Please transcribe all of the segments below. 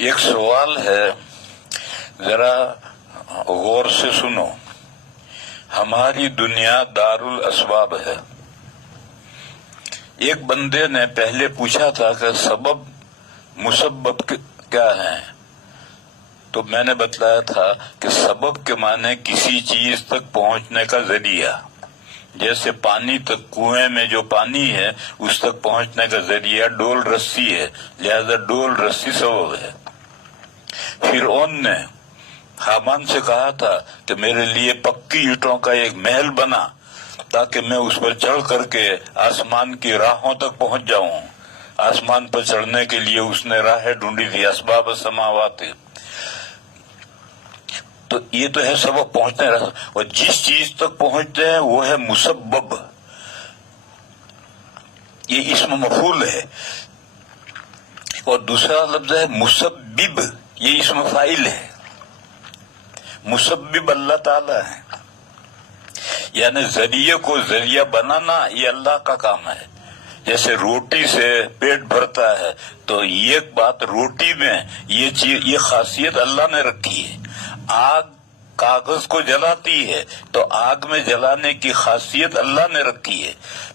ایک سوال ہے، ذرا غور سے سنو۔ ہماری دنیا دار الاسباب ہے۔ ایک بندے نے پہلے پوچھا تھا کہ سبب مسبب کیا ہے، تو میں نے بتلایا تھا کہ سبب کے معنی کسی چیز تک پہنچنے کا ذریعہ، جیسے پانی تک، کنویں میں جو پانی ہے اس تک پہنچنے کا ذریعہ ڈول رسی ہے، لہذا ڈول رسی سبب ہے۔ فرعون نے حامان سے کہا تھا کہ میرے لیے پکی اینٹوں کا ایک محل بنا تاکہ میں اس پر چڑھ کر کے آسمان کی راہوں تک پہنچ جاؤں۔ آسمان پر چڑھنے کے لیے اس نے راہیں ڈھونڈی تھی، اسباب السماوات۔ تو یہ تو ہے سبب پہنچنے رہا، اور جس چیز تک پہنچتے ہیں وہ ہے مسبب، یہ اسم مفعول ہے۔ اور دوسرا لفظ ہے مسبب، یہ اسم فاعل ہے۔ مسبب اللہ تعالی ہے، یعنی ذریعے کو ذریعہ بنانا یہ اللہ کا کام ہے۔ جیسے روٹی سے پیٹ بھرتا ہے، تو یہ بات روٹی میں یہ خاصیت اللہ نے رکھی ہے۔ آگ کاغذ کو جلاتی ہے، تو آگ میں جلانے کی خاصیت اللہ نے رکھی ہے۔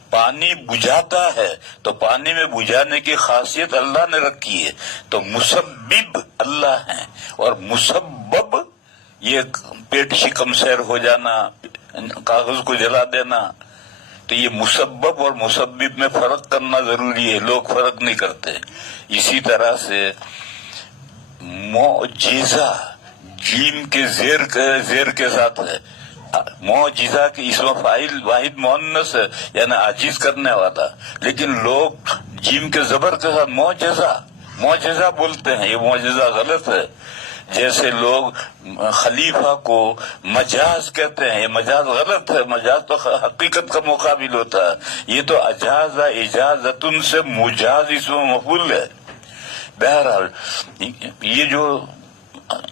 پانی بجھاتا ہے، تو پانی میں بجھانے کی خاصیت اللہ نے رکھی ہے۔ تو مسبب اللہ ہے، اور مسبب یہ پیٹ شکم سیر ہو جانا، کاغذ کو جلا دینا۔ تو یہ مسبب اور مسبب میں فرق کرنا ضروری ہے، لوگ فرق نہیں کرتے۔ اسی طرح سے معجزہ جیم کے زیر کے ساتھ ہے۔ معجزہ کی اسم فاعل واحد مؤنث ہے، یعنی عاجز کرنے والا، لیکن لوگ جیم کے زبر کے ساتھ معجزہ بولتے ہیں۔ یہ معجزہ غلط ہے۔ جیسے لوگ خلیفہ کو مجاز کہتے ہیں، یہ مجاز غلط ہے۔ مجاز تو حقیقت کا مقابل ہوتا ہے۔ یہ تو اجاز اجازتن سے مجاز اسم مفعول ہے۔ بہرحال یہ جو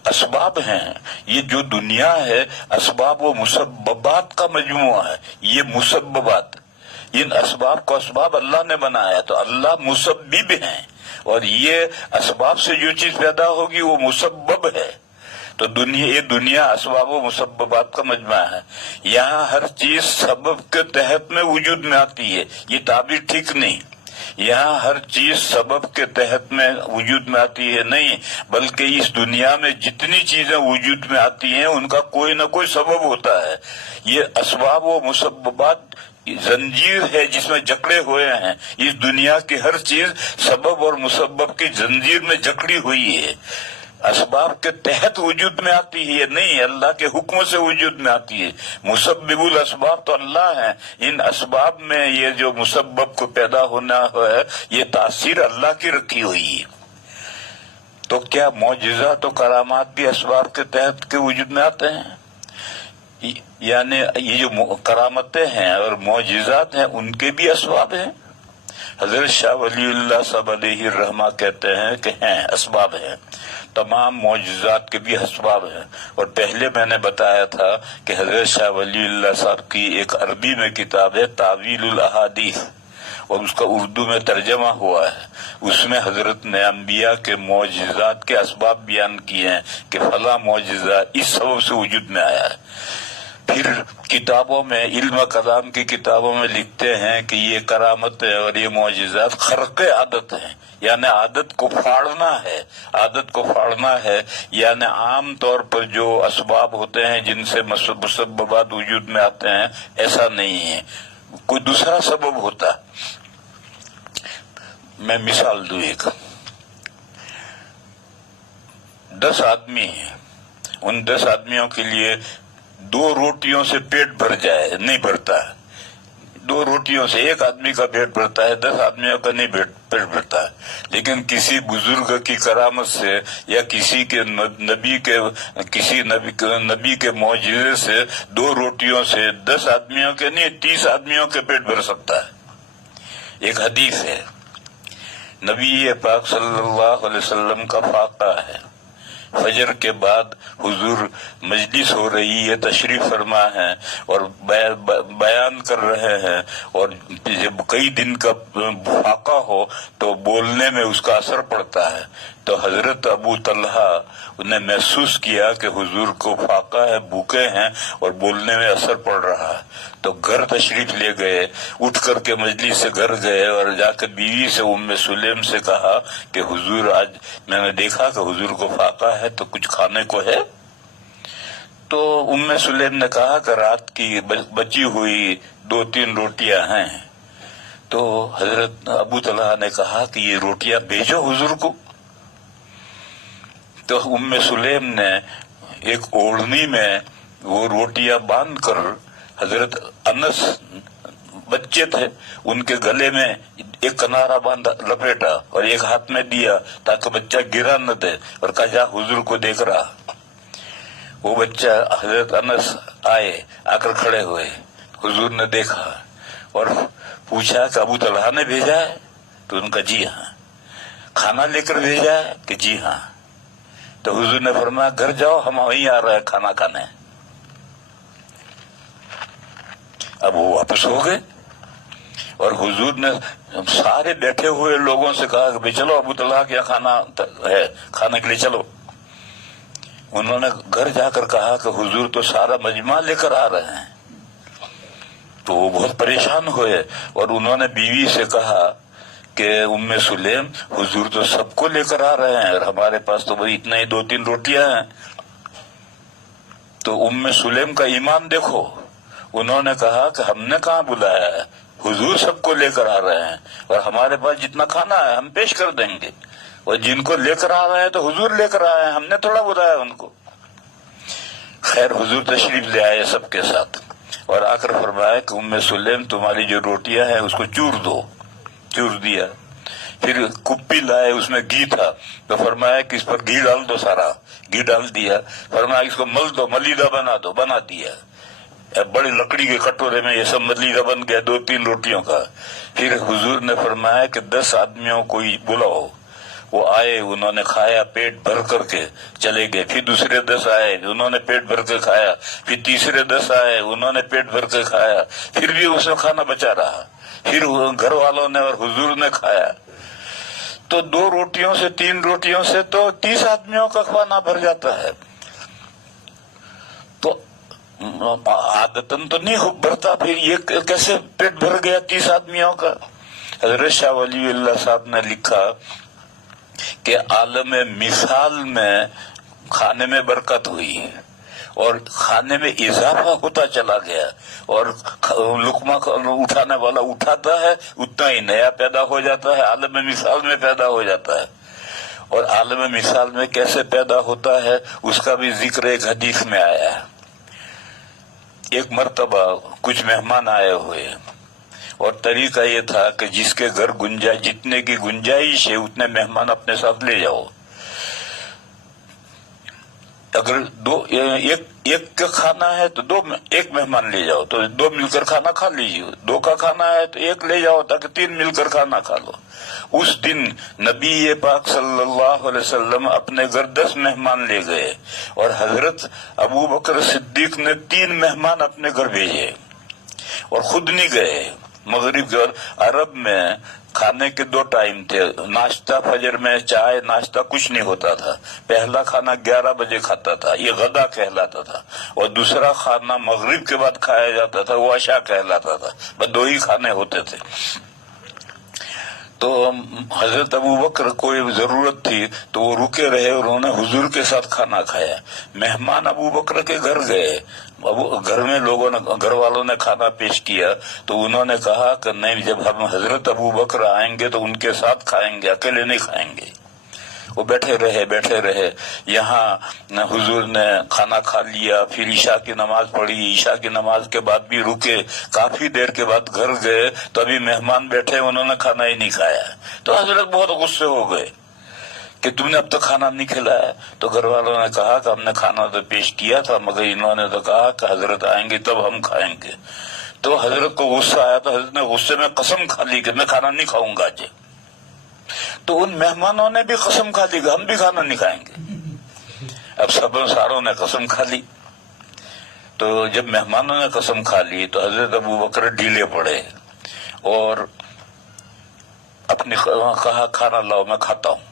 اسباب ہیں، یہ جو دنیا ہے، اسباب و مسببات کا مجموعہ ہے۔ یہ مسببات، ان اسباب کو اسباب اللہ نے بنایا، تو اللہ مسبب ہیں، اور یہ اسباب سے جو چیز پیدا ہوگی وہ مسبب ہے۔ تو یہ دنیا اسباب و مسببات کا مجموعہ ہے۔ یہاں ہر چیز سبب کے تحت میں وجود میں آتی ہے، یہ تعبیر ٹھیک نہیں۔ یہاں ہر چیز سبب کے تحت میں وجود میں آتی ہے نہیں، بلکہ اس دنیا میں جتنی چیزیں وجود میں آتی ہیں ان کا کوئی نہ کوئی سبب ہوتا ہے۔ یہ اسباب و مسببات زنجیر ہے جس میں جکڑے ہوئے ہیں۔ اس دنیا کی ہر چیز سبب اور مسبب کی زنجیر میں جکڑی ہوئی ہے۔ اسباب کے تحت وجود میں آتی ہے نہیں، اللہ کے حکم سے وجود میں آتی ہے۔ مسبب الاسباب تو اللہ ہے۔ ان اسباب میں یہ جو مسبب کو پیدا ہونا ہے، یہ تاثیر اللہ کی رکھی ہوئی ہے۔ تو کیا معجزات و کرامات بھی اسباب کے تحت کے وجود میں آتے ہیں؟ یعنی یہ جو کرامتیں ہیں اور معجزات ہیں، ان کے بھی اسباب ہیں۔ حضرت شاہ ولی اللہ صاحب علیہ الرحمہ کہتے ہیں کہ ہیں، اسباب ہیں، تمام معجزات کے بھی اسباب ہیں۔ اور پہلے میں نے بتایا تھا کہ حضرت شاہ ولی اللہ صاحب کی ایک عربی میں کتاب ہے تعویل الاحادیث، اور اس کا اردو میں ترجمہ ہوا ہے۔ اس میں حضرت نے انبیاء کے معجزات کے اسباب بیان کیے ہیں کہ فلاں معجزہ اس سبب سے وجود میں آیا ہے۔ پھر کتابوں میں، علم کلام کی کتابوں میں لکھتے ہیں کہ یہ کرامتیں اور یہ معجزات خرق عادت ہیں، یعنی عادت کو پھاڑنا ہے۔ عادت کو پھاڑنا ہے یعنی عام طور پر جو اسباب ہوتے ہیں جن سے مسببات وجود میں آتے ہیں، ایسا نہیں ہے، کوئی دوسرا سبب ہوتا۔ میں مثال دوں ایک، 10 آدمی ہیں، ان 10 آدمیوں کے لیے 2 روٹیوں سے پیٹ بھر جائے، نہیں بھرتا ہے۔ 2 روٹیوں سے ایک آدمی کا پیٹ بھرتا ہے، 10 آدمیوں کا نہیں پیٹ بھرتا ہے۔ لیکن کسی بزرگ کی کرامت سے یا کسی نبی کے معجزے سے 2 روٹیوں سے 10 آدمیوں کے نہیں، 30 آدمیوں کے پیٹ بھر سکتا ہے۔ ایک حدیث ہے، نبی پاک صلی اللہ علیہ وسلم کا فاقہ ہے۔ فجر کے بعد حضور مجلس ہو رہی ہے، تشریف فرما ہے اور بیان کر رہے ہیں، اور جب کئی دن کا فاقہ ہو تو بولنے میں اس کا اثر پڑتا ہے۔ تو حضرت ابو طلحہ نے محسوس کیا کہ حضور کو فاقہ ہے، بھوکے ہیں اور بولنے میں اثر پڑ رہا ہے، تو گھر تشریف لے گئے، اٹھ کر کے مجلس سے گھر گئے اور جا کے بیوی سے ام سلیم سے کہا کہ حضور آج میں نے دیکھا کہ حضور کو فاقہ ہے تو کچھ کھانے کو ہے؟ تو ام سلیم نے کہا کہ رات کی بچی ہوئی 2-3 روٹیاں ہیں۔ تو حضرت ابو طلحہ نے کہا کہ یہ روٹیاں بھیجو حضور کو۔ تو ام سلیم نے ایک اوڑھنی میں وہ روٹیاں باندھ کر حضرت انس بچے تھے ان کے گلے میں ایک کنارا باندھا لپیٹا اور ایک ہاتھ میں دیا تاکہ بچہ گرا نہ دے، اور کہا جا حضور کو دیکھ رہا۔ وہ بچہ حضرت انس آئے، آ کر کھڑے ہوئے، حضور نے دیکھا اور پوچھا کہ ابو طلحہ نے بھیجا ہے؟ تو ان کا جی ہاں۔ کھانا لے کر بھیجا ہے کہ جی ہاں؟ تو حضور نے فرمایا گھر جاؤ، ہم وہیں آ رہے ہیں کھانا کھانے۔ اب وہ واپس ہو گئے اور حضور نے سارے بیٹھے ہوئے لوگوں سے کہا کہ چلو ابو طلحہ کے یہاں کھانا ہے، کھانے کے لیے چلو۔ انہوں نے گھر جا کر کہا کہ حضور تو سارا مجمع لے کر آ رہے ہیں۔ تو وہ بہت پریشان ہوئے اور انہوں نے بیوی سے کہا کہ ام سلیم حضور تو سب کو لے کر آ رہے ہیں اور ہمارے پاس تو وہی اتنا ہی 2-3 روٹیاں ہیں۔ تو ام سلیم کا ایمان دیکھو، انہوں نے کہا کہ ہم نے کہاں بلایا ہے، حضور سب کو لے کر آ رہے ہیں اور ہمارے پاس جتنا کھانا ہے ہم پیش کر دیں گے، اور جن کو لے کر آ رہے ہیں تو حضور لے کر آئے ہیں، ہم نے تھوڑا بلایا ان کو۔ خیر حضور تشریف لے آئے سب کے ساتھ اور آ کر فرمایا کہ ام سلیم تمہاری جو روٹیاں ہیں اس کو چور دو۔ چور دیا، پھر کپی لائے، اس میں گھی تھا، تو فرمایا کہ اس پر گھی ڈال دو، سارا گھی ڈال دیا، فرمایا اس کو مل دو، ملیدہ بنا دو، بنا دیا۔ بڑی لکڑی کے کٹورے میں یہ سب ملیدہ بن گیا 2-3 روٹیوں کا۔ پھر حضور نے فرمایا کہ 10 آدمیوں کو بلاؤ، وہ آئے، انہوں نے کھایا پیٹ بھر کر کے چلے گئے۔ پھر دوسرے 10 آئے، انہوں نے پیٹ بھر کے کھایا، پھر تیسرے 10 آئے، انہوں نے پیٹ بھر کے کھایا، پھر بھی اس میں کھانا بچا رہا، پھر گھر والوں نے اور حضور نے کھایا۔ تو 2 روٹیوں سے 3 روٹیوں سے تو 30 آدمیوں کا کھانا بھر جاتا ہے۔ تو عادتاً تو نہیں بھرتا، پھر یہ کیسے پیٹ بھر گیا 30 آدمیوں کا؟ حضرت شاہ ولی اللہ صاحب نے لکھا کہ عالم مثال میں کھانے میں برکت ہوئی اور کھانے میں اضافہ ہوتا چلا گیا، اور لقمہ اٹھانے والا اٹھاتا ہے اتنا ہی نیا پیدا ہو جاتا ہے، عالم مثال میں پیدا ہو جاتا ہے۔ اور عالم مثال میں کیسے پیدا ہوتا ہے اس کا بھی ذکر ایک حدیث میں آیا ہے۔ ایک مرتبہ کچھ مہمان آئے ہوئے اور طریقہ یہ تھا کہ جس کے گھر جتنے کی گنجائش ہے اتنے مہمان اپنے ساتھ لے جاؤ۔ اگر ایک کا کھانا ہے تو ایک مہمان لے جاؤ تو 2 مل کر کھانا کھا لیجیے، 2 کا کھانا ہے تو 1 لے جاؤ تاکہ 3 مل کر کھانا کھا لو۔ اس دن نبی پاک صلی اللہ علیہ وسلم اپنے گھر 10 مہمان لے گئے اور حضرت ابو بکر صدیق نے 3 مہمان اپنے گھر بھیجے اور خود نہیں گئے۔ مغرب کے عرب میں کھانے کے 2 ٹائم تھے، ناشتہ فجر میں چائے ناشتہ کچھ نہیں ہوتا تھا، پہلا کھانا 11 بجے کھاتا تھا، یہ غدا کہلاتا تھا، اور دوسرا کھانا مغرب کے بعد کھایا جاتا تھا، وہ عشاء کہلاتا تھا، بس 2 ہی کھانے ہوتے تھے۔ تو حضرت ابو بکر کوئی ضرورت تھی تو وہ رکے رہے اور انہوں نے حضور کے ساتھ کھانا کھایا۔ مہمان ابو بکر کے گھر گئے، گھر میں لوگوں نے، گھر والوں نے کھانا پیش کیا تو انہوں نے کہا کہ نہیں، جب ہم حضرت ابو بکر آئیں گے تو ان کے ساتھ کھائیں گے، اکیلے نہیں کھائیں گے۔ وہ بیٹھے رہے، یہاں حضور نے کھانا کھا لیا، پھر عشاء کی نماز پڑھی، عشاء کی نماز کے بعد بھی رکے، کافی دیر کے بعد گھر گئے تو ابھی مہمان بیٹھے، انہوں نے کھانا ہی نہیں کھایا۔ تو حضرت بہت غصے ہو گئے کہ تم نے اب تک کھانا نہیں کھلایا۔ تو گھر والوں نے کہا کہ ہم نے کھانا تو پیش کیا تھا مگر انہوں نے تو کہا کہ حضرت آئیں گے تب ہم کھائیں گے۔ تو حضرت کو غصہ آیا تو حضرت نے غصے میں قسم کھا لی کہ میں کھانا نہیں کھاؤں گا آج۔ تو ان مہمانوں نے بھی قسم کھا لی کہ ہم بھی کھانا نہیں کھائیں گے۔ اب ساروں نے قسم کھا لی۔ تو جب مہمانوں نے قسم کھا لی تو حضرت ابو بکر ڈھیلے پڑے اور اپنی کہا کھانا لاؤ میں کھاتا ہوں۔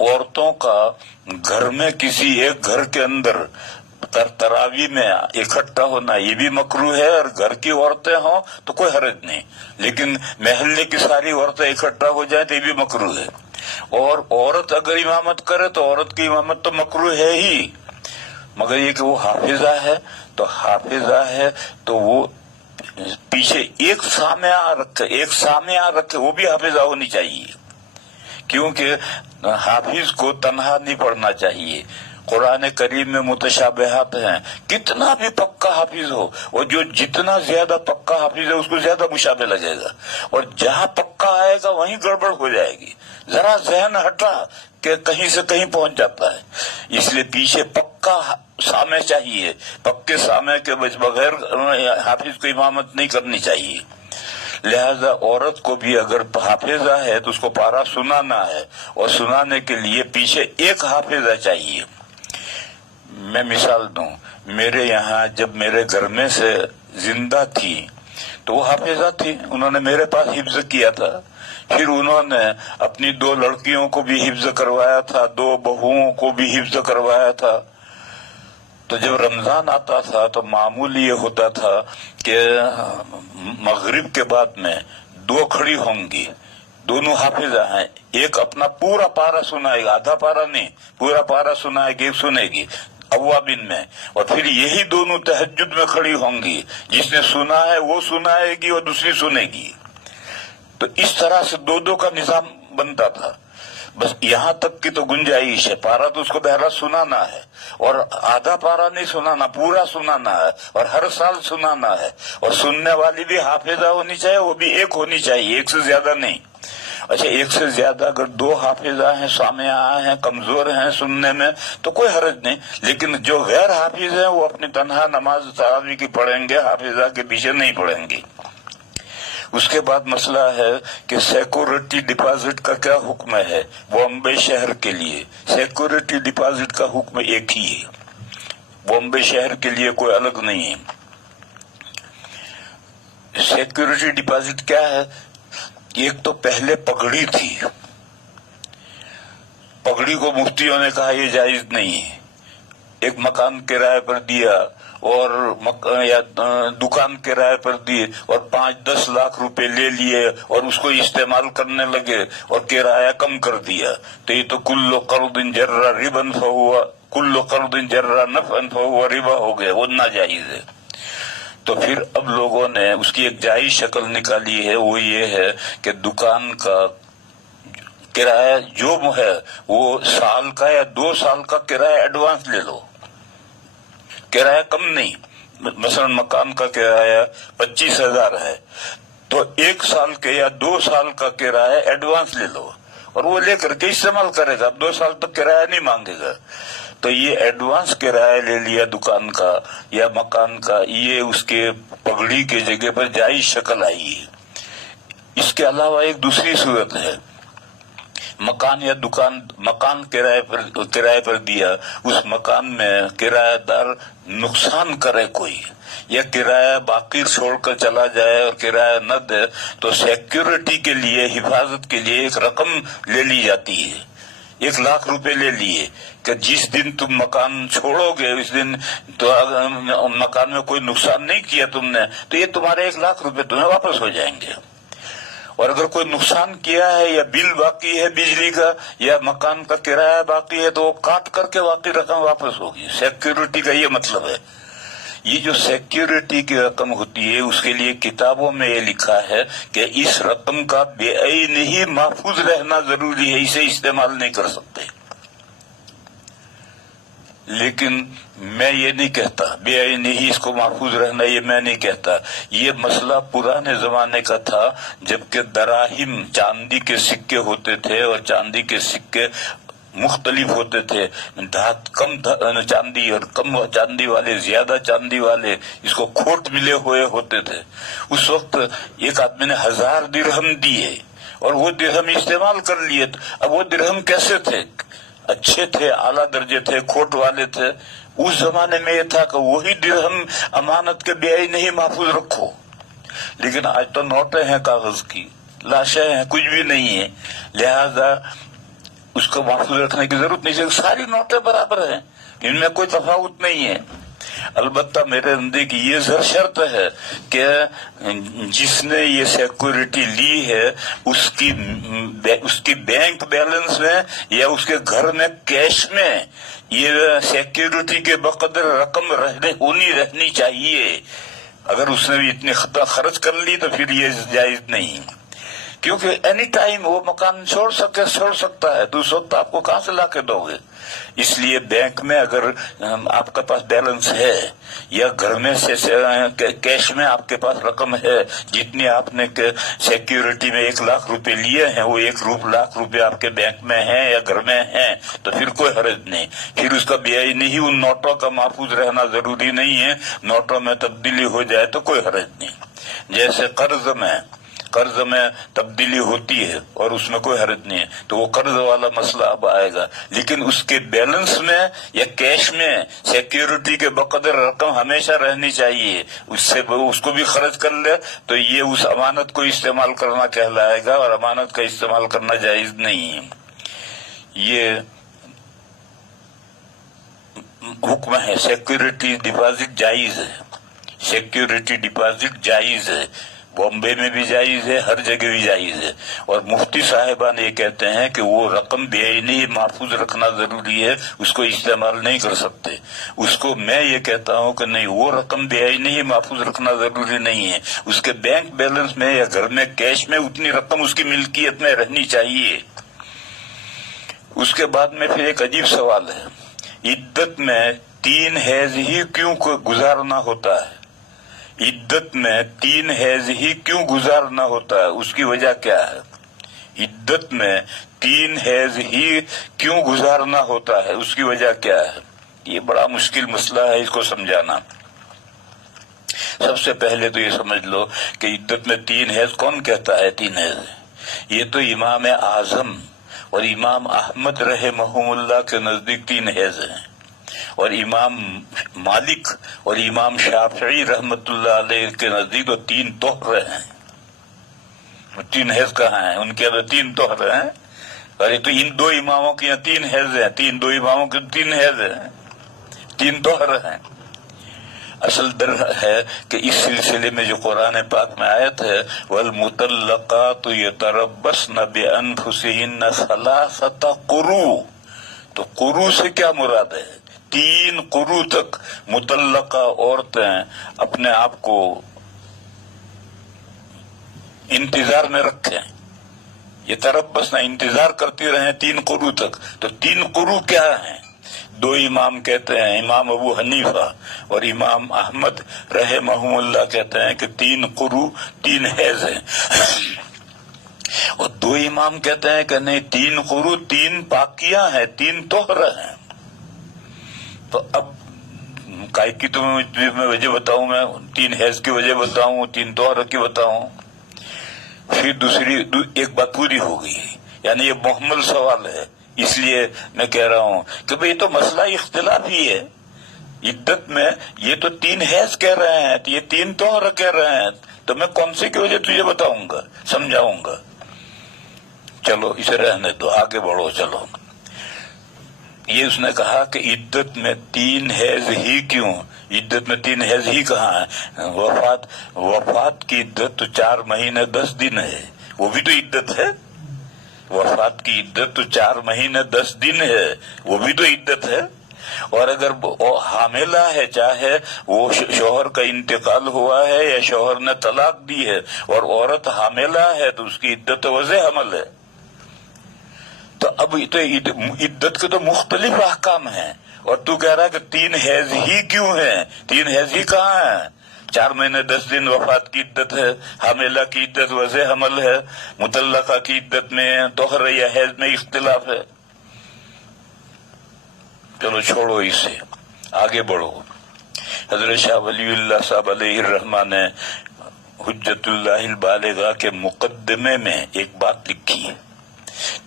عورتوں کا گھر میں کسی ایک گھر کے اندر تراوی میں اکٹھا ہونا یہ بھی مکروہ ہے، اور گھر کی عورتیں ہوں تو کوئی حرج نہیں، لیکن محلے کی ساری عورتیں اکٹھا ہو جائیں تو یہ بھی مکروہ ہے۔ اور عورت اگر امامت کرے تو عورت کی امامت تو مکروہ ہے ہی، مگر یہ کہ وہ حافظہ ہے تو وہ پیچھے ایک سامعہ رکھے، وہ بھی حافظہ ہونی چاہیے، کیونکہ حافظ کو تنہا نہیں پڑھنا چاہیے۔ قرآن کریم میں متشابہات ہیں، کتنا بھی پکا حافظ ہو، اور جو جتنا زیادہ پکا حافظ ہے اس کو زیادہ مشابہ لگے گا، اور جہاں پکا آئے گا وہیں گڑبڑ ہو جائے گی، ذرا ذہن ہٹا کہ کہیں سے کہیں پہنچ جاتا ہے۔ اس لیے پیچھے پکا سامع چاہیے، پکے سامع کے بغیر حافظ کو امامت نہیں کرنی چاہیے۔ لہذا عورت کو بھی اگر حافظہ ہے تو اس کو پارہ سنانا ہے، اور سنانے کے لیے پیچھے ایک حافظہ چاہیے۔ میں مثال دوں، میرے یہاں جب میرے گھر میں سے زندہ تھی تو وہ حافظہ تھی، انہوں نے میرے پاس حفظ کیا تھا، پھر انہوں نے اپنی 2 لڑکیوں کو بھی حفظ کروایا تھا، 2 بہوؤں کو بھی حفظ کروایا تھا۔ تو جب رمضان آتا تھا تو معمول یہ ہوتا تھا کہ مغرب کے بعد میں 2 کھڑی ہوں گی، دونوں حافظہ ہیں، ایک اپنا پورا پارہ سنائے گا، آدھا پارہ نہیں، پورا پارہ سنائے گی، سنے گی اوابین میں، اور پھر یہی دونوں تہجد میں کھڑی ہوں گی، جس نے سنا ہے وہ سنائے گی اور دوسری سنے گی۔ تو اس طرح سے 2 کا نظام بنتا تھا۔ بس یہاں تک کی تو گنجائش ہے، پارہ تو اس کو بہرحال سنانا ہے، اور آدھا پارہ نہیں سنانا، پورا سنانا ہے، اور ہر سال سنانا ہے، اور سننے والی بھی حافظہ ہونی چاہیے، وہ بھی ایک ہونی چاہیے، ایک سے زیادہ نہیں۔ اچھا، ایک سے زیادہ اگر 2 حافظہ ہیں، سامعہ ہیں، کمزور ہیں سننے میں تو کوئی حرج نہیں، لیکن جو غیر حافظ ہیں وہ اپنی تنہا نماز تراویح کی پڑھیں گے، حافظہ کے پیچھے نہیں پڑھیں گے۔ اس کے بعد مسئلہ ہے کہ سیکورٹی ڈپازٹ کا کیا حکم ہے بامبے شہر کے لیے۔ سیکورٹی ڈپازٹ کا حکم ایک ہی ہے، بامبے شہر کے لیے کوئی الگ نہیں ہے۔ سیکورٹی ڈپازٹ کیا ہے؟ ایک تو پہلے پگڑی تھی، پگڑی کو مفتیوں نے کہا یہ جائز نہیں ہے، ایک مکان کرائے پر دیا اور یا دکان کرائے پر دی اور 5-10 لاکھ روپے لے لیے اور اس کو استعمال کرنے لگے اور کرایہ کم کر دیا، تو یہ تو کل قرض جر ربا فہو کل قرض جر نفعا فہو ربا ہو گیا، وہ ناجائز ہے۔ تو پھر اب لوگوں نے اس کی ایک جائز شکل نکالی ہے، وہ یہ ہے کہ دکان کا کرایہ جو ہے وہ سال کا یا 2 سال کا کرایہ ایڈوانس لے لو، کرایہ کم نہیں۔ مثلا مکان کا کرایہ 25,000 ہے تو 1 سال کے یا 2 سال کا کرایہ ایڈوانس لے لو، اور وہ لے کر کے استعمال کرے گا، اب 2 سال تک کرایہ نہیں مانگے گا۔ تو یہ ایڈوانس کرایہ لے لیا دکان کا یا مکان کا، یہ اس کے پگڑی کے جگہ پر جائز شکل آئی ہے۔ اس کے علاوہ ایک دوسری صورت ہے، مکان یا دکان، مکان کرائے پر دیا، اس مکان میں کرایہ دار نقصان کرے کوئی یا کرایہ باقی چھوڑ کر چلا جائے اور کرایہ نہ دے تو سیکیورٹی کے لیے، حفاظت کے لیے ایک رقم لے لی جاتی ہے، 1 لاکھ روپے لے لیے کہ جس دن تم مکان چھوڑو گے اس دن تو مکان میں کوئی نقصان نہیں کیا تم نے تو یہ تمہارے 1 لاکھ روپے تمہیں واپس ہو جائیں گے، اور اگر کوئی نقصان کیا ہے یا بل باقی ہے بجلی کا یا مکان کا کرایہ باقی ہے تو وہ کاٹ کر کے باقی رقم واپس ہوگی۔ سیکیورٹی کا یہ مطلب ہے۔ یہ جو سیکیورٹی کی رقم ہوتی ہے اس کے لیے کتابوں میں یہ لکھا ہے کہ اس رقم کا بے عین ہی محفوظ رہنا ضروری ہے، اسے استعمال نہیں کر سکتے۔ لیکن میں یہ نہیں کہتا بے عین ہی اس کو محفوظ رہنا، یہ میں نہیں کہتا، یہ مسئلہ پرانے زمانے کا تھا جبکہ دراہم چاندی کے سکے ہوتے تھے اور چاندی کے سکے مختلف ہوتے تھے، کم چاندی اور کم چاندی والے، زیادہ چاندی والے، اس کو کھوٹ ملے ہوئے ہوتے تھے۔ اس وقت ایک آدمی نے 1000 درہم دیے اور وہ درہم استعمال کر لیے، اب وہ درہم کیسے تھے؟ اچھے تھے، اعلیٰ درجے تھے، کھوٹ والے تھے۔ اس زمانے میں یہ تھا کہ وہی درہم امانت کے بے عین ہی محفوظ رکھو، لیکن آج تو نوٹیں ہیں کاغذ کی، لاشیں ہیں، کچھ بھی نہیں ہے، لہذا اس کو محفوظ رکھنے کی ضرورت نہیں ہے. ساری نوٹیں برابر ہیں، ان میں کوئی تفاوت نہیں ہے. البتہ میرے نزدیک یہ شرط ہے کہ جس نے یہ سیکورٹی لی ہے اس کی بینک بیلنس میں یا اس کے گھر میں کیش میں یہ سیکورٹی کے بقدر رقم رہنی چاہیے. اگر اس نے بھی اتنی خرچ کر لی تو پھر یہ جائز نہیں، کیونکہ اینی ٹائم وہ مکان چھوڑ سکتا ہے، تو اس وقت آپ کو کہاں سے لا کے دو گے؟ اس لیے بینک میں اگر آپ کے پاس بیلنس ہے یا گھر میں سے کیش میں آپ کے پاس رقم ہے، جتنی آپ نے سیکیورٹی میں 1,00,000 روپے لیے ہیں وہ 1,00,000 روپے آپ کے بینک میں ہیں یا گھر میں ہیں، تو پھر کوئی حرج نہیں. پھر اس کا بیائی نہیں، ان نوٹوں کا محفوظ رہنا ضروری نہیں ہے، نوٹوں میں تبدیلی ہو جائے تو کوئی حرج نہیں. جیسے قرض میں تبدیلی ہوتی ہے اور اس میں کوئی حرج نہیں ہے، تو وہ قرض والا مسئلہ اب آئے گا. لیکن اس کے بیلنس میں یا کیش میں سیکیورٹی کے بقدر رقم ہمیشہ رہنی چاہیے. اس کو بھی خرچ کر لے تو یہ اس امانت کو استعمال کرنا کہلائے گا، اور امانت کا استعمال کرنا جائز نہیں ہے. یہ حکم ہے. سیکیورٹی ڈپازٹ جائز ہے، سیکیورٹی ڈپازٹ جائز ہے، بامبے میں بھی جائز ہے، ہر جگہ بھی جائز ہے. اور مفتی صاحبان یہ کہتے ہیں کہ وہ رقم بے عینی محفوظ رکھنا ضروری ہے، اس کو استعمال نہیں کر سکتے. اس کو میں یہ کہتا ہوں کہ نہیں، وہ رقم بے عینی محفوظ رکھنا ضروری نہیں ہے، اس کے بینک بیلنس میں یا گھر میں کیش میں اتنی رقم اس کی ملکیت میں رہنی چاہیے. اس کے بعد میں پھر ایک عجیب سوال ہے، عدت میں 3 حیض ہی کیوں گزارنا ہوتا ہے؟ عدت میں 3 حیض ہی کیوں گزارنا ہوتا ہے؟ اس کی وجہ کیا ہے؟ عدت میں 3 حیض ہی کیوں گزارنا ہوتا ہے؟ اس کی وجہ کیا ہے؟ یہ بڑا مشکل مسئلہ ہے اس کو سمجھانا. سب سے پہلے تو یہ سمجھ لو کہ عدت میں 3 حیض کون کہتا ہے 3 حیض؟ یہ تو امام اعظم اور امام احمد رحمہم اللہ کے نزدیک 3 حیض ہیں، اور امام مالک اور امام شافعی رحمت اللہ علیہ کے نزدیک تو 3 طہر ہیں. 3 حیض کہاں ہیں؟ ان کے اندر 3 طہر ہیں. ارے تو ان 2 اماموں کے یہاں 3 حیض ہیں، 2 اماموں کے 3 حیض ہیں، 3 طہر ہیں. اصل در ہے کہ اس سلسلے میں جو قرآن پاک میں آیت ہے وَالْمُطَلَّقَاتُ يَتَرَبَّصْنَ بِأَنفُسِهِنَّ 3 قُرُوء، تو قروء سے کیا مراد ہے؟ 3 قروء تک مطلقہ عورتیں اپنے آپ کو انتظار میں رکھیں، یہ تربص نہ انتظار کرتی رہیں 3 قروء تک. تو 3 قروء کیا ہیں؟ 2 امام کہتے ہیں، امام ابو حنیفہ اور امام احمد رحمہم اللہ کہتے ہیں کہ 3 قروء 3 حیض ہیں، اور 2 امام کہتے ہیں کہ نہیں، 3 قروء 3 پاکیاں ہیں، 3 طہر ہیں. تو اب کائی کی تو میں وجہ بتاؤں، میں 3 حیض کی وجہ بتاؤں، 3 طہر کی بتاؤں، پھر دوسری ایک بات پوری ہو گئی. یعنی یہ محمل سوال ہے، اس لیے میں کہہ رہا ہوں کہ بھئی تو مسئلہ اختلاف ہی ہے. عدت میں یہ تو 3 حیض کہہ رہے ہیں، یہ 3 طہر کہہ رہے ہیں، تو میں کون سی کی وجہ تجھے بتاؤں گا، سمجھاؤں گا. چلو اسے رہنے دو، آگے بڑھو. چلو یہ اس نے کہا کہ عدت میں 3 حیض ہی کیوں؟ عدت میں 3 حیض ہی کہاں ہے؟ وفات کی عدت تو 4 مہینے 10 دن ہے، وہ بھی تو عدت ہے. وفات کی عدت تو 4 مہینے 10 دن ہے، وہ بھی تو عدت ہے. اور اگر حاملہ ہے، چاہے وہ شوہر کا انتقال ہوا ہے یا شوہر نے طلاق دی ہے اور عورت حاملہ ہے، تو اس کی عدت وضع حمل ہے. تو اب تو عدت کے تو مختلف احکام ہیں، اور تو کہہ رہا ہے کہ 3 حیض ہی کیوں ہیں؟ 3 حیض ہی کہاں ہیں؟ 4 مہینے 10 دن وفات کی عدت ہے، حاملہ کی عدت وضع حمل ہے، مطلقہ کی عدت میں طہر یا حیض میں اختلاف ہے. چلو چھوڑو اسے، آگے بڑھو. حضرت شاہ ولی اللہ صاحب علیہ الرحمہ نے حجت اللہ البالغہ کے مقدمے میں ایک بات لکھی ہے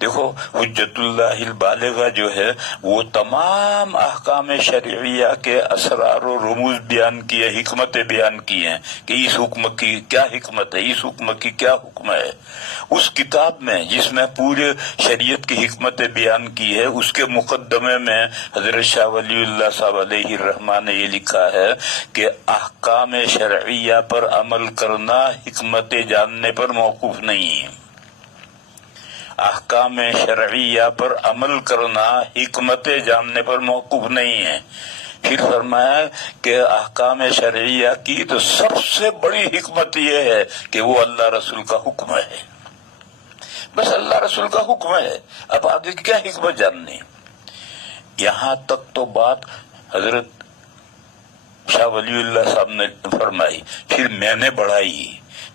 دیکھو حجت اللہ البالغہ جو ہے وہ تمام احکام شرعیہ کے اسرار و رموز بیان کیے، حکمتیں بیان کی ہیں کہ اس حکم کی کیا حکمت ہے، اس حکم کی کیا حکم ہے۔ اس کتاب میں جس میں پورے شریعت کی حکمتیں بیان کی ہے، اس کے مقدمے میں حضرت شاہ ولی اللہ صاحب علیہ الرحمٰن نے یہ لکھا ہے کہ احکام شرعیہ پر عمل کرنا حکمت جاننے پر موقوف نہیں ہے۔ احکام شرعیہ پر عمل کرنا حکمت جاننے پر موقوف نہیں ہے۔ پھر فرمایا کہ احکام شرعیہ کی تو سب سے بڑی حکمت یہ ہے کہ وہ اللہ رسول کا حکم ہے، بس اللہ رسول کا حکم ہے، اب آگے کیا حکمت جاننی۔ یہاں تک تو بات حضرت شاہ ولی اللہ صاحب نے فرمائی، پھر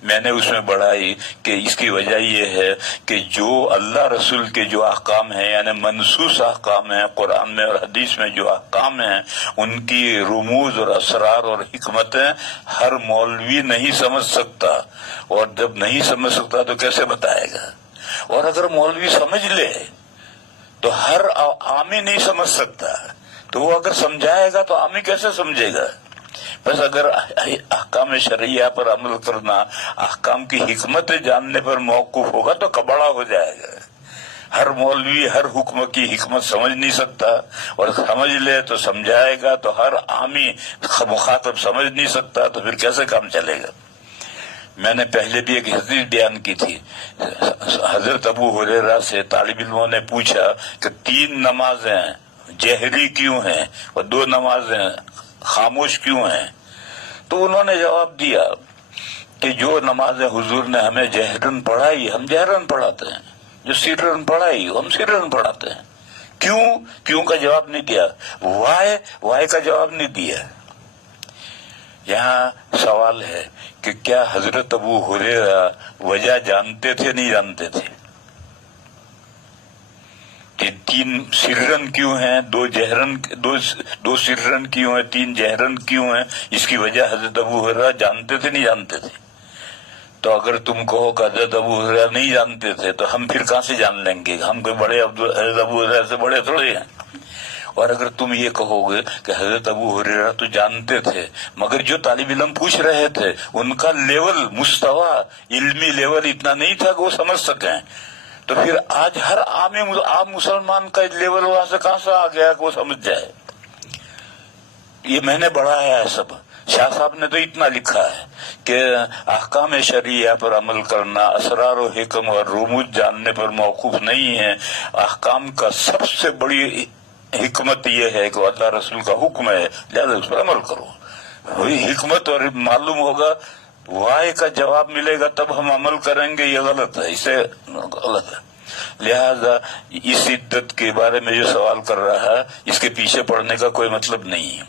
میں نے اس میں بڑھائی کہ اس کی وجہ یہ ہے کہ جو اللہ رسول کے جو احکام ہیں، یعنی منصوص احکام ہیں قرآن میں اور حدیث میں جو احکام ہیں، ان کی رموز اور اسرار اور حکمتیں ہر مولوی نہیں سمجھ سکتا، اور جب نہیں سمجھ سکتا تو کیسے بتائے گا؟ اور اگر مولوی سمجھ لے تو ہر عامی نہیں سمجھ سکتا، تو وہ اگر سمجھائے گا تو عامی کیسے سمجھے گا؟ بس اگر احکام شرعیہ پر عمل کرنا احکام کی حکمت جاننے پر موقوف ہوگا تو کبڑا ہو جائے گا۔ ہر مولوی ہر حکم کی حکمت سمجھ نہیں سکتا، اور سمجھ لے تو سمجھائے گا تو ہر عامی مخاطب سمجھ نہیں سکتا، تو پھر کیسے کام چلے گا؟ میں نے پہلے بھی ایک حدیث بیان کی تھی، حضرت ابو ہریرہ سے طالب علموں نے پوچھا کہ 3 نمازیں جہری کیوں ہیں اور 2 نمازیں خاموش کیوں ہیں؟ تو انہوں نے جواب دیا کہ جو نمازیں حضور نے ہمیں جہرن پڑھائی ہم جہرن پڑھاتے ہیں، جو سرن پڑھائی ہم سرن پڑھاتے ہیں۔ کیوں کا جواب نہیں دیا، وائے کا جواب نہیں دیا۔ یہاں سوال ہے کہ کیا حضرت ابو ہریرہ وجہ جانتے تھے نہیں جانتے تھے کہ 3 سرن کیوں ہیں، 2 سرن کیوں ہیں، 3 جہرن کیوں ہیں؟ اس کی وجہ حضرت ابو ہریرہ جانتے تھے نہیں جانتے تھے؟ تو اگر تم کہو کہ حضرت ابو ہریرہ نہیں جانتے تھے تو ہم پھر کہاں سے جان لیں گے؟ ہم کوئی بڑے حضرت ابو ہریرہ سے بڑے تھوڑے ہیں۔ اور اگر تم یہ کہو گے کہ حضرت ابو ہریرہ تو جانتے تھے مگر جو طالب علم پوچھ رہے تھے ان کا لیول، مستوی، علمی لیول اتنا نہیں تھا کہ وہ سمجھ سکیں، تو پھر آج ہر عام مسلمان کا لیول وہاں سے کہاں سے آ گیا کہ وہ سمجھ جائے؟ یہ میں نے بڑھایا ہے سب۔ شاہ صاحب نے تو اتنا لکھا ہے کہ احکام شرعیہ پر عمل کرنا اسرار و حکم اور رموز جاننے پر موقوف نہیں ہے۔ احکام کا سب سے بڑی حکمت یہ ہے کہ اللہ رسول کا حکم ہے، لہذا اس پر عمل کرو۔ وہی حکمت اور معلوم ہوگا، وائے کا جواب ملے گا تب ہم عمل کریں گے، یہ غلط ہے، اسے غلط ہے۔ لہذا اس عدت کے بارے میں جو سوال کر رہا ہے اس کے پیچھے پڑنے کا کوئی مطلب نہیں ہے،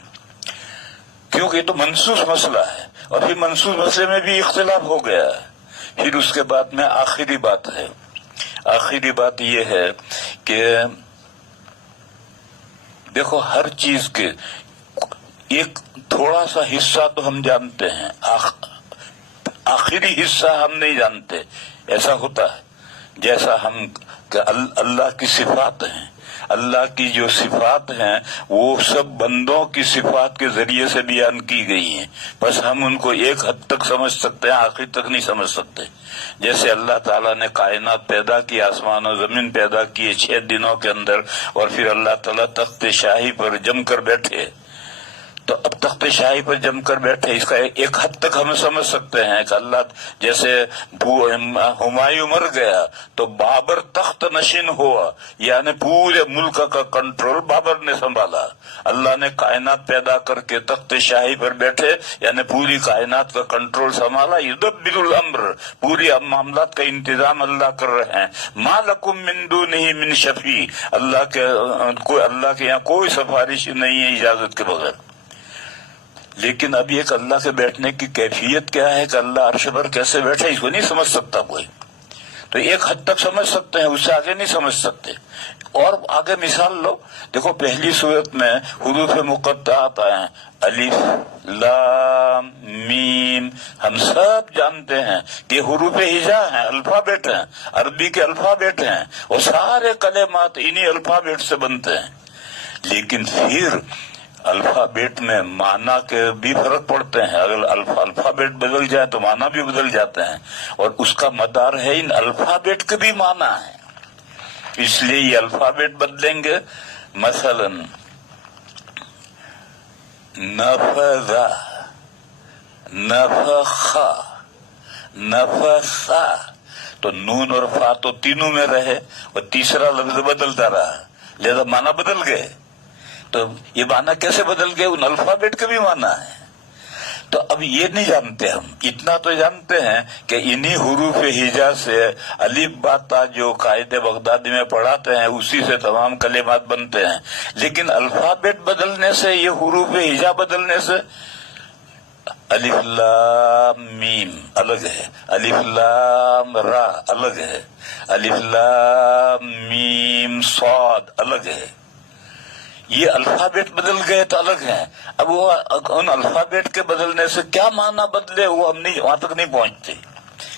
کیونکہ یہ تو منسوخ مسئلہ ہے، اور پھر منسوخ مسئلے میں بھی اختلاف ہو گیا ہے۔ پھر اس کے بعد میں آخری بات یہ ہے کہ دیکھو ہر چیز کے ایک تھوڑا سا حصہ تو ہم جانتے ہیں، آخری حصہ ہم نہیں جانتے۔ ایسا ہوتا ہے جیسا ہم کہ اللہ کی صفات ہیں، اللہ کی جو صفات ہیں وہ سب بندوں کی صفات کے ذریعے سے بیان کی گئی ہیں، بس ہم ان کو ایک حد تک سمجھ سکتے ہیں، آخر تک نہیں سمجھ سکتے۔ جیسے اللہ تعالیٰ نے کائنات پیدا کی، آسمان و زمین پیدا کیے 6 دنوں کے اندر، اور پھر اللہ تعالیٰ تخت شاہی پر جم کر بیٹھے، تو اب تخت شاہی پر جم کر بیٹھے اس کا ایک حد تک ہم سمجھ سکتے ہیں کہ اللہ جیسے ہمایوں مر گیا تو بابر تخت نشین ہوا، یعنی پورے ملک کا کنٹرول بابر نے سنبھالا۔ اللہ نے کائنات پیدا کر کے تخت شاہی پر بیٹھے، یعنی پوری کائنات کا کنٹرول سنبھالا۔ یدبر الامر، پوری معاملات کا انتظام اللہ کر رہے ہیں۔ ما لکم من دونہ من شفیع، اللہ کے یہاں کوئی سفارش نہیں ہے اجازت کے بغیر۔ لیکن اب ایک اللہ کے بیٹھنے کی کیفیت کیا ہے کہ اللہ عرش پر کیسے بیٹھے اس کو نہیں سمجھ سکتا کوئی۔ تو ایک حد تک سمجھ سکتے ہیں، اس سے آگے نہیں سمجھ سکتے. اور آگے مثال لو، دیکھو پہلی صورت میں حروف مقطعات آئے ہیں، الف لام میم. ہم سب جانتے ہیں کہ حروف ہجا ہیں، الفابیٹ ہیں، عربی کے الفابیٹ ہیں، اور سارے کلمات انہی الفابیٹ سے بنتے ہیں. لیکن پھر الفابیٹ میں معنی کے بھی فرق پڑتے ہیں. اگر الفابیٹ بدل جائے تو معنی بھی بدل جاتے ہیں، اور اس کا مدار ہے ان الفابیٹ کے بھی معنی ہے. اس لیے یہ الفابیٹ بدلیں گے. مثلا نفذ، نفخ، نفسا، تو نون اور فا تو تینوں میں رہے اور تیسرا لفظ بدلتا رہا، لہذا معنی بدل گئے. تو یہ معنی کیسے بدل گئے؟ ان الفابیٹ کے بھی معنی ہے. تو اب یہ نہیں جانتے، ہم اتنا تو جانتے ہیں کہ انہی حروف ہجا سے الف با تا جو قائد بغدادی میں پڑھاتے ہیں اسی سے تمام کلمات بنتے ہیں. لیکن الفابیٹ بدلنے سے، یہ حروف ہجا بدلنے سے، الف لام میم الگ ہے، الف لام را الگ ہے، الف لام میم صاد الگ ہے. یہ الفابیٹ بدل گئے تو الگ ہیں. اب وہ ان الفابیٹ کے بدلنے سے کیا معنی بدلے، وہ ہم نہیں، وہاں تک نہیں پہنچتے،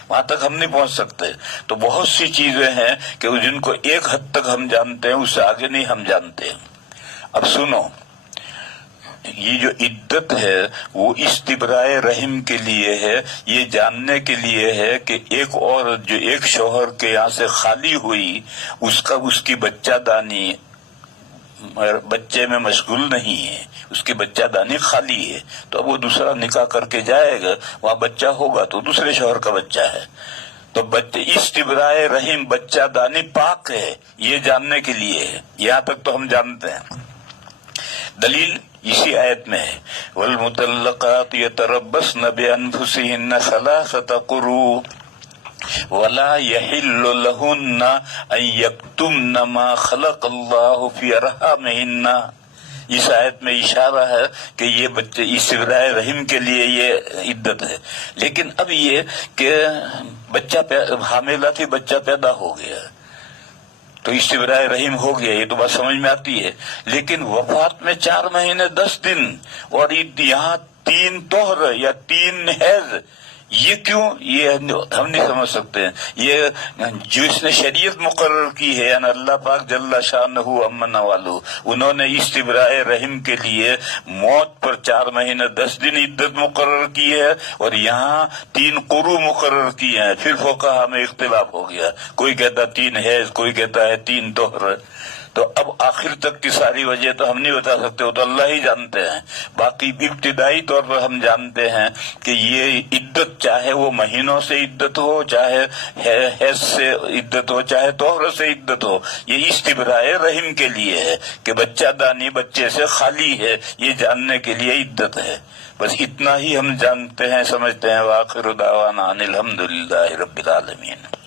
وہاں تک ہم نہیں پہنچ سکتے. تو بہت سی چیزیں ہیں کہ جن کو ایک حد تک ہم جانتے ہیں، اس سے آگے نہیں ہم جانتے. اب سنو، یہ جو عدت ہے وہ استبراء رحم کے لیے ہے، یہ جاننے کے لیے ہے کہ ایک عورت جو ایک شوہر کے یہاں سے خالی ہوئی، اس کی بچہ دانی بچے میں مشغول نہیں ہے، اس کی بچہ دانی خالی ہے. تو اب وہ دوسرا نکاح کر کے جائے گا، وہاں بچہ ہوگا تو دوسرے شوہر کا بچہ ہے. تو استبراء رحم، بچہ دانی پاک ہے، یہ جاننے کے لیے ہے. یہاں تک تو ہم جانتے ہیں. دلیل اسی آیت میں ہے، والمطلقات یتربصن بانفسہن ثلاثۃ قروء ولا يحل لهن ان يكتمن ما خلق الله في ارحامهن. اس آیت میں اشارہ ہے کہ یہ بچے استبراء رحم کے لیے یہ عدت ہے. لیکن اب یہ کہ بچہ حاملہ تھی، بچہ پیدا ہو گیا تو استبراء رحم ہو گیا، یہ تو بات سمجھ میں آتی ہے. لیکن وفات میں 4 مہینے 10 دن اور یہاں 3 طہر یا 3 حیض، یہ کیوں؟ یہ ہم نہیں سمجھ سکتے ہیں. یہ جو اس نے شریعت مقرر کی ہے، یعنی اللہ پاک جل شانہ امن والو، انہوں نے استبراء رحم کے لیے موت پر 4 مہینے 10 دن عدت مقرر کی ہے، اور یہاں 3 قروء مقرر کیے ہیں. پھر فقہا میں اختلاف ہو گیا، کوئی کہتا 3 حیض، کوئی کہتا ہے 3 طہر. تو اب آخر تک کی ساری وجہ تو ہم نہیں بتا سکتے، وہ تو اللہ ہی جانتے ہیں. باقی ابتدائی طور پر ہم جانتے ہیں کہ یہ عدت، چاہے وہ مہینوں سے عدت ہو، چاہے حیض سے عدت ہو، چاہے طہر سے عدت ہو، یہ استبراء رحم کے لیے ہے کہ بچہ دانی بچے سے خالی ہے، یہ جاننے کے لیے عدت ہے. بس اتنا ہی ہم جانتے ہیں، سمجھتے ہیں. وآخر دعوانا ان الحمدللہ رب العالمین.